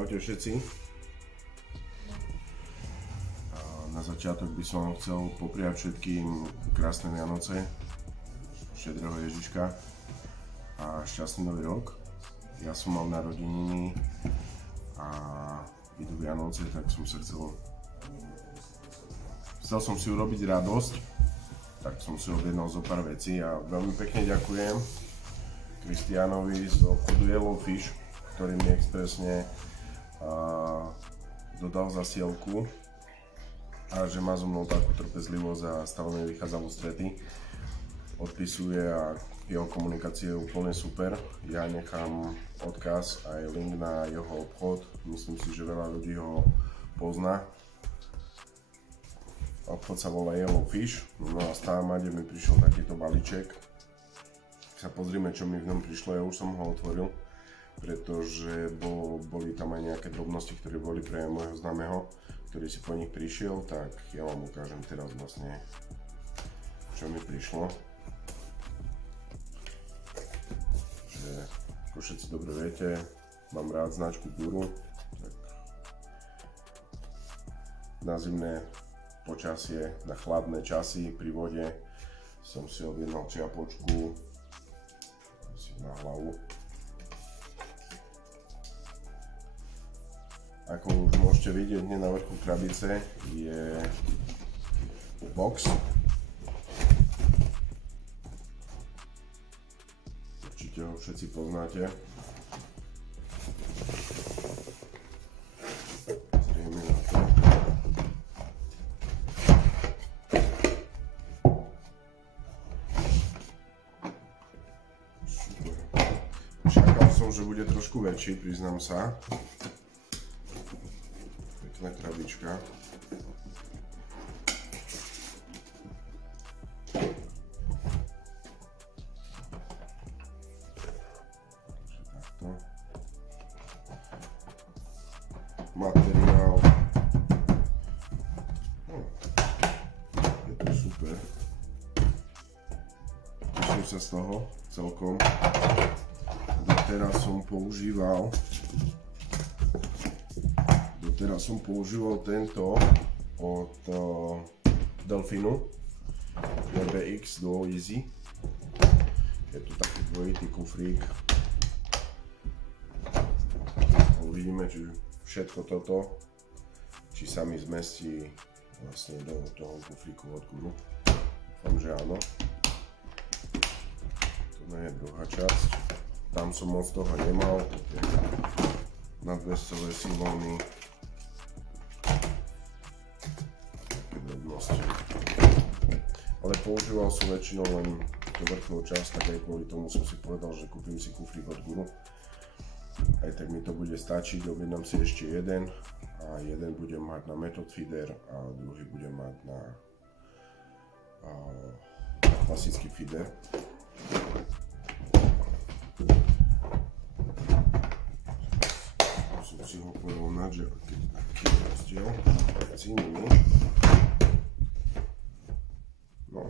Čaute všetci. Na začiatok by som vám chcel popriať všetkým krásne Vianoce, štedrého Ježiška a šťastný nový rok. Ja som mal narodeniny a idú Vianoce, tak som sa chcel som si urobiť radosť, tak som si objednal zo pár vecí a veľmi pekne ďakujem Kristiánovi z obchodu Yellowfish, ktorý mi expresne dodal zasielku a že má so mnou takú trpezlivosť a stále mi vychádza v ústrety. Odpisuje a jeho komunikácia je úplne super. Ja nechám odkaz aj link na jeho obchod, myslím si, že veľa ľudí ho pozná. Obchod sa volá Yellowfish, no a z Támade mi prišiel takýto balíček. Keď sa pozrime, čo mi v ňom prišlo, ja už som ho otvoril, pretože boli tam aj nejaké drobnosti, ktoré boli pre môjho známeho, ktorý si po nich prišiel, tak ja vám ukážem teraz vlastne, čo mi prišlo. Že, ako všetci dobre viete, mám rád značku Guru, tak na zimné počasie, na chladné časy pri vode som si objednal čiapočku asi na hlavu. Ako už môžete vidieť, hneď na vrchu krabice je box. Určite ho všetci poznáte. Zrieme na to. Super. Čakal som, že bude trošku väčší, priznám sa. Pekná krabička. Takto. Materiál. Je to super. Teším sa z toho celkom. Doteraz som používal tento od Delfinu RBX Duo Easy. Je tu taký dvojitý kufrík. Uvidíme, či všetko toto, či sa mi zmestí vlastne do toho kufríku od Guru. Dúfam, že áno. To je druhá časť. Tam som moc toho nemal, také nadvesové silóny. Ale používal som väčšinou len tú vrchnú časť, tak aj kvôli tomu som si povedal, že kúpim si kufrík od Guru. Aj tak mi to bude stačiť, objednám si ešte jeden a jeden budem mať na method feeder a druhý budem mať na klasický feeder. Musím si ho porovnať, že aký je rozdiel medzi nimi. No.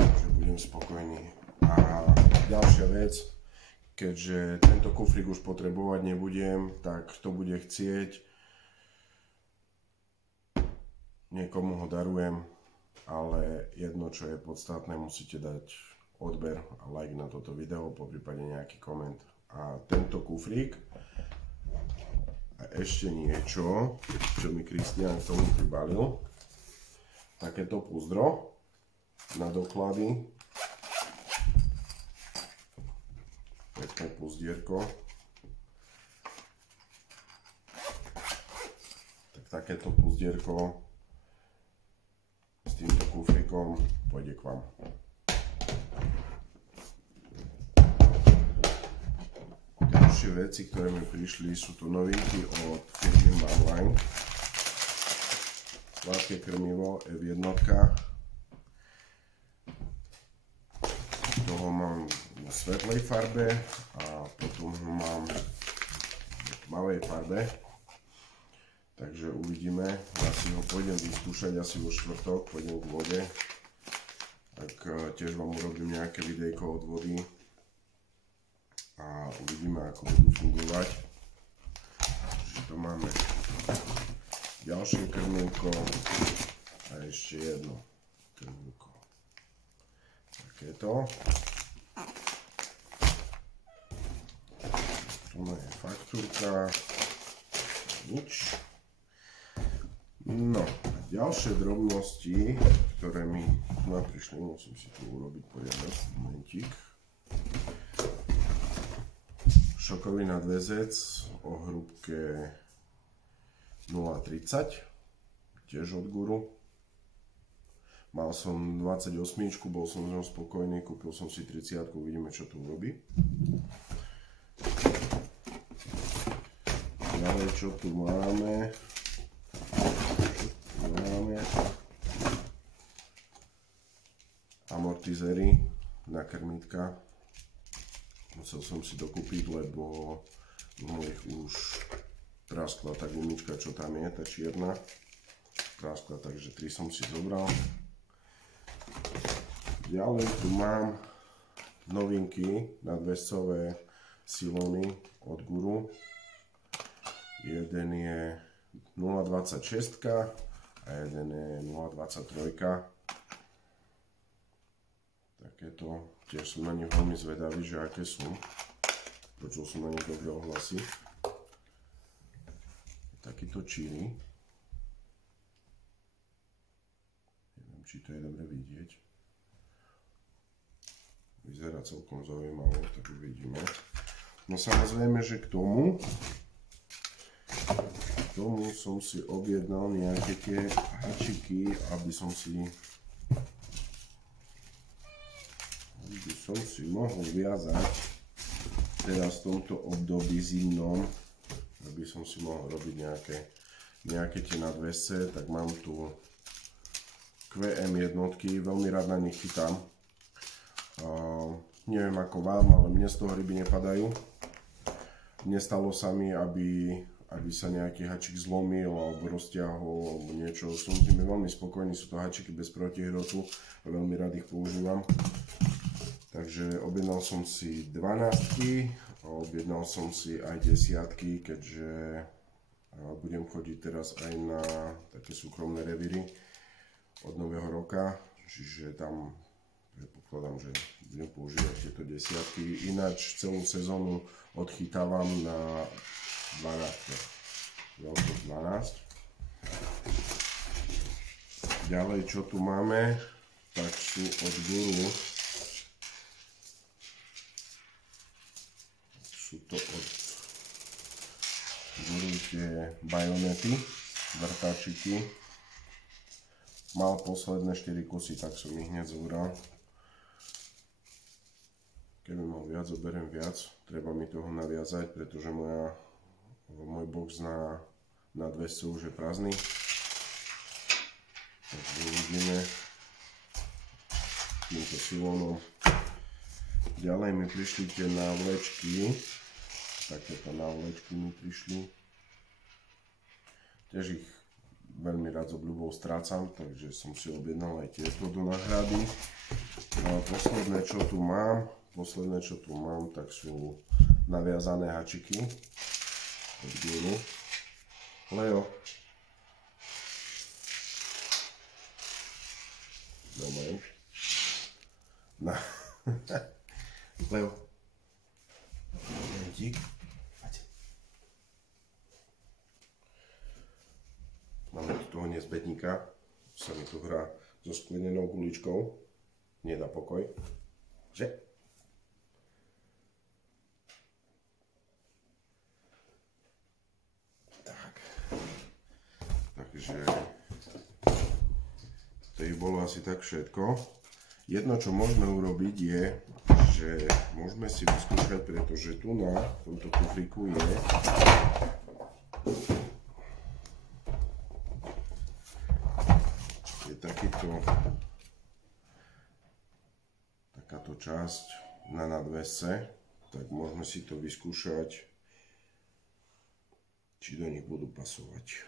Takže budem spokojný. A ďalšia vec, keďže tento kufrík už potrebovať nebudem, tak kto bude chcieť, niekomu ho darujem, ale jedno, čo je podstatné, musíte dať odber a like na toto video, poprípade nejaký koment. A tento kufrík a ešte niečo, čo mi Kristián k tomu pribalil. Takéto púzdro na doklady. Pekné púzdierko. Tak takéto púzdierko s týmto kufrikom pôjde k vám. Ďalšie veci, ktoré mi prišli, sú tu novinky od firmy Marline. Sladké krmivo F1. Toho mám v svetlej farbe a potom ho mám v tmavej farbe. Takže uvidíme. Ja si ho pôjdem vyskúšať asi vo štvrtok, pôjdem k vode. Tak tiež vám urobím nejaké videjko od vody. a uvidíme, ako budú fungovať. Takže to máme ďalšie krmienko a ešte jedno krmienko. Takéto. Tu je faktúrka. Nič. No, ďalšie drobnosti, ktoré mi prišli, musím si tu urobiť poriadok, momentík. Šokový nadväzec o hrúbke 0,30, tiež od Guru. Mal som 28, bol som z ňou spokojný, kúpil som si 30, uvidíme, čo tu urobí. Ďalej, čo tu máme? Amortizery na krmítka. Musel som si dokúpiť, lebo v mojich už praskla tá gumička, čo tam je, tá čierna. Praskla, takže 3 som si zobral. Ďalej tu mám novinky nadväzcové silóny od Guru. Jeden je 0,26 a jeden je 0,23. Takéto, tiež som na nich veľmi zvedavý, že aké sú. Počul som na nich dobré ohlasy. Takýto číry. Neviem, či to je dobre vidieť. Vyzerá celkom zaujímavo, tak uvidíme. No samozrejme, že k tomu som si objednal nejaké tie hačiky, aby som si mohol viazať teraz v tomto období zimnom, aby som si mohol robiť nejaké tie nadväzce. Tak mám tu QM jednotky, veľmi rád na nich chytám. Neviem ako vám, ale mne z toho ryby nepadajú. Nestalo sa mi, aby sa nejaký hačik zlomil alebo roztiahol alebo niečo. Som s nimi veľmi spokojný, sú to hačiky bez protihrotu a veľmi rád ich používam. Takže objednal som si 12 a objednal som si aj 10, keďže budem chodiť teraz aj na také súkromné revíry od nového roka, čiže tam predpokladám, že budem používať tieto 10. Ináč celú sezónu odchytávam na 12. 12. Ďalej, čo tu máme, tak sú od Guru. Sú to od Guru tie bajonety, vrtačiky. Mal posledné 4 kusy, tak som ich hneď zobral. Keby mal viac, zoberiem viac. Treba mi toho naviazať, pretože môj box na nadväzcu už je prázdny. Takže uvidíme týmto silónom. Ďalej mi prišli tie návlečky. Takéto návlečky mi prišli. Tiež ich veľmi rád s obľubou strácam, takže som si objednal aj tieto do náhrady. No a posledné, čo tu mám, tak sú naviazané hačiky od Guru. Leo. Moment. Leo. Momentík. Máme tu toho nezbedníka. Sa mi tu hrá so sklenenou guličkou. Nedá pokoj. Že? Tak. Takže to ich bolo asi tak všetko. Jedno, čo môžeme urobiť je, že môžeme si vyskúšať, pretože tu na tomto kufriku je takáto časť na nadväzce, tak môžeme si to vyskúšať, či do nich budú pasovať.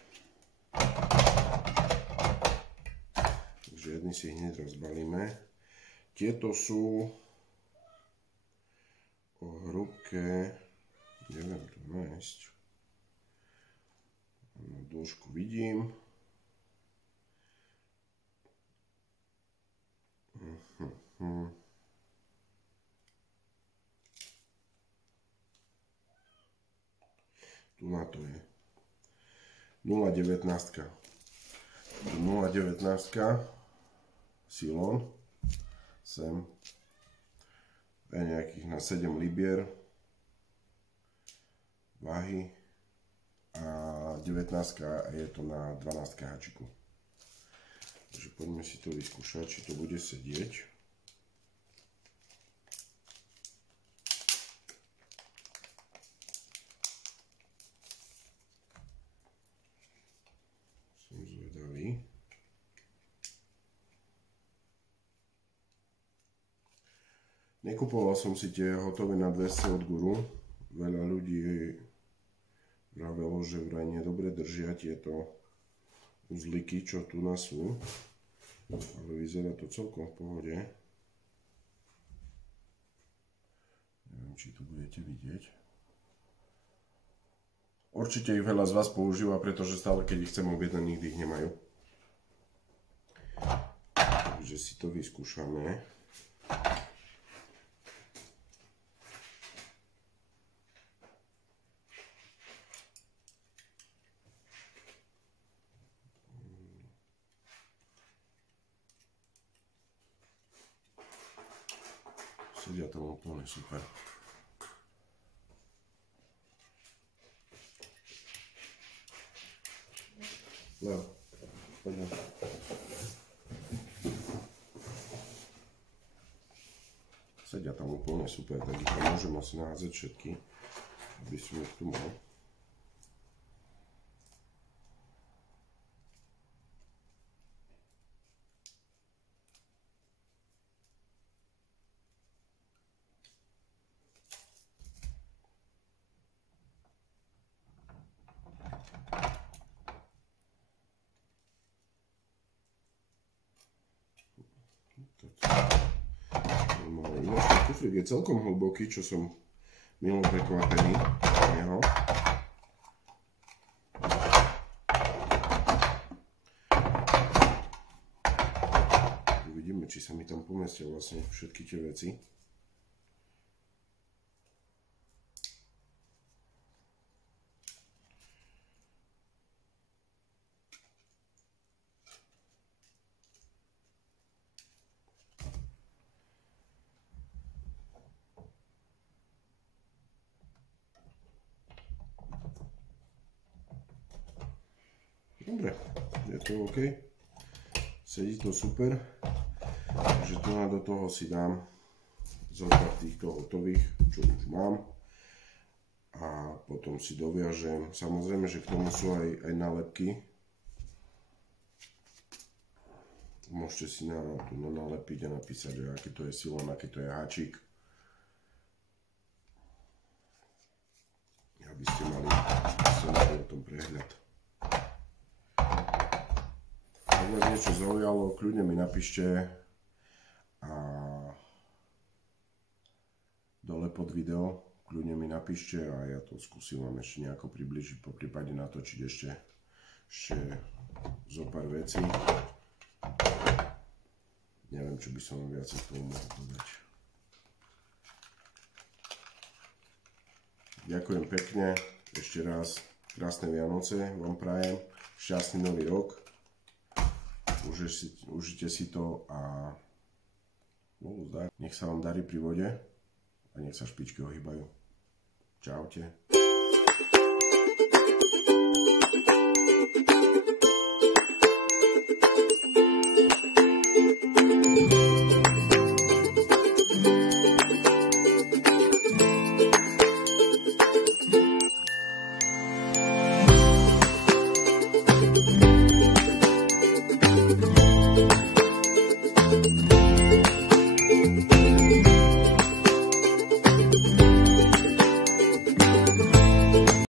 Takže jedny si hneď rozbalíme. Tieto sú o hrubke, neviem to nájsť. Na dĺžku vidím. Tu na to je 0,19. 0,19 silon sem je nejakých na 7 libier váhy a 19 je to na 12 háčiku. Takže poďme si to vyskúšať, či to bude sedieť. Som zvedavý. Nekupoval som si tie hotové na 200 od Guru. Veľa ľudí vravelo, že vraj nedobre držia tieto uzliky, čo tu na sú. Ale vyzerá to celkom v pohode. Neviem, či tu budete vidieť. Určite ich veľa z vás používa, pretože stále, keď ich chcem objednať, nikdy ich nemajú. Takže si to vyskúšame. Sedia tam úplne super. Leo, poďme. Sedia tam úplne super, takže tam môžem asi nahádzať všetky, aby som ich tu mal. Kufrík je celkom hlboký, čo som milo prekvapený na neho. Uvidíme, či sa mi tam pomestia vlastne všetky tie veci. Dobre, je to OK. Sedí to super. Takže tu do toho si dám zopár týchto hotových, čo už mám. A potom si doviažem. Samozrejme, že k tomu sú aj nálepky. Môžete si nalepiť a napísať, aký to je silon, aký to je háčik. Aby ste mali o tom prehľad. Ak vás niečo zaujalo, kľudne mi napíšte a dole pod video, kľudne mi napíšte a ja to skúsim vám ešte nejako približiť, poprípade natočiť ešte zo pár vecí. Neviem, čo by som vám viac k tomu mohol povedať. Ďakujem pekne, ešte raz krásne Vianoce vám prajem, šťastný nový rok. Užite si to a nech sa vám darí pri vode a nech sa špičky ohýbajú. Čaute.